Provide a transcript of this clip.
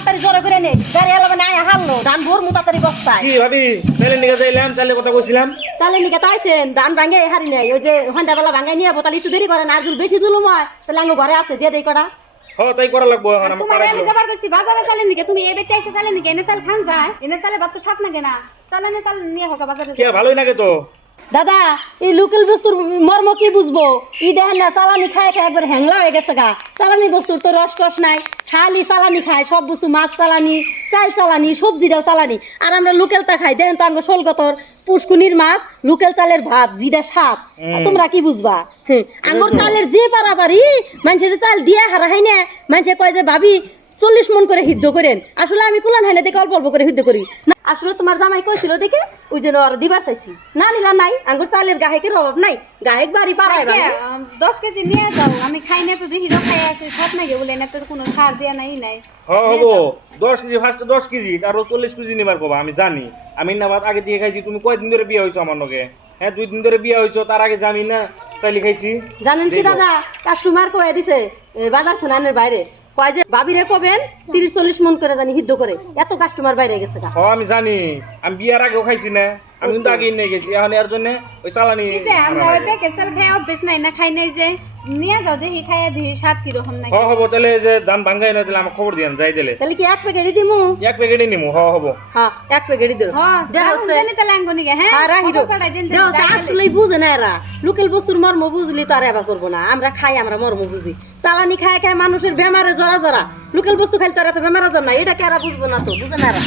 তাড়াতাড়ি জড়ো করে নেই গাড়ি এলাবে না হারলো ধান ভোর মু তাড়াতাড়ি বস্তায় কি ভাবি চালের নিকে যাইলাম চালের কথা কইছিলাম চালের নিকে তাইছেন ধান ভাঙে হারি নাই ওই যে সন্ধ্যাবেলা ভাঙাই নিয়ে বোতালি একটু দেরি করেন আর যদি বেশি জুলুম হয় তাহলে আঙ্গ ঘরে আছে দিয়ে দেই কটা হ তাই করা লাগবো এখন আমার তোমার আমি যাবার কইছি বাজারে চালেন নাকি তুমি এই বেতে এসে চালেন নাকি এনে চাল খান যায় এনে চালে ভাত তো সাত নাকি না চালানে চাল নিয়ে হোক বাজারে কি ভালোই নাকি তো দাদা এই লোকাল বস্তুর মর্ম কি বুঝবো ই দেখেন না চালানি খায় খায় একবার হ্যাংলা হয়ে গেছে গা চালানি বস্তুর তো রস টস নাই খালি চালানি খায় সব বস্তু মাছ চালানি চাল চালানি সবজিটাও চালানি আর আমরা লোকালটা খাই দেখেন তো আঙ্গ শোলগতর পুষ্কুনির মাছ লোকাল চালের ভাত জিটা সাপ তোমরা কি বুঝবা আঙ্গুর চালের যে পারাপারি মানুষের চাল দিয়ে হারা হয় না মানুষে কয় যে ভাবি 40 মন করে সিদ্ধ করেন আসলে আমি কুলান হাইলে দেখে অল্প অল্প করে সিদ্ধ করি না আসলে তোমার জামাই কইছিল দেখে ওই জন্য আর দিবার চাইছি না নিলা নাই আঙ্গুর চালের গাহেকের অভাব নাই গাহেক বাড়ি পাড়ায় বাড়ি 10 কেজি নিয়ে যাও আমি খাই না তো দেখি তো খাই আছে সাত নাকি বলে না তো কোনো সার দেয়া নাই নাই হ হবো 10 কেজি ফার্স্ট 10 কেজি আর 40 কেজি নিবার কবা আমি জানি আমি না ভাত আগে দিয়ে খাইছি তুমি কয়দিন ধরে বিয়ে হইছো আমার লগে হ্যাঁ 2 দিন ধরে বিয়ে হইছো তার আগে জানি না চাইলি খাইছি জানেন কি দাদা কাস্টমার কয়ে দিছে বাজার থানানের বাইরে কয় যে ভাবিরে কবেন 30-40 মন করে জানি সিদ্ধ করে এত কাস্টমার বাইরে গেছে গা হ আমি জানি আমি বিয়ার আগেও খাইছি না আমি কিন্তু আগেই নিয়ে গেছি এখন এর জন্য ওই চালানি এই যে আমরা ওই প্যাকেট চাল খাই অভ্যেস নাই না খাই নাই যে নিয়ে যাও দেখি খাইয়া দেখি স্বাদ কি রকম নাই হ হবো তাহলে যে ধান ভাঙ্গাই না দিলে আমার খবর দিয়ান যাই দিলে তাহলে কি এক প্যাকেটই দিমু এক প্যাকেটই নিমু হ হবো হ্যাঁ এক প্যাকেটই দিও হ্যাঁ দেখো দেখো জানি তাহলে আঙ্গুনি গে হ্যাঁ আর হিরো পাঠাই দেন দেখো আসলেই বুঝে না এরা লোকাল বস্তুর মর্ম বুঝলি তো আর এবার করবো না আমরা খাই আমরা মর্ম বুঝি চালানি খায় খায় মানুষের বেমারে জরা জরা লোকাল বস্তু খাইলে তারা তো বেমারে জর না এটা কে এরা বুঝবো না তো বুঝে না এরা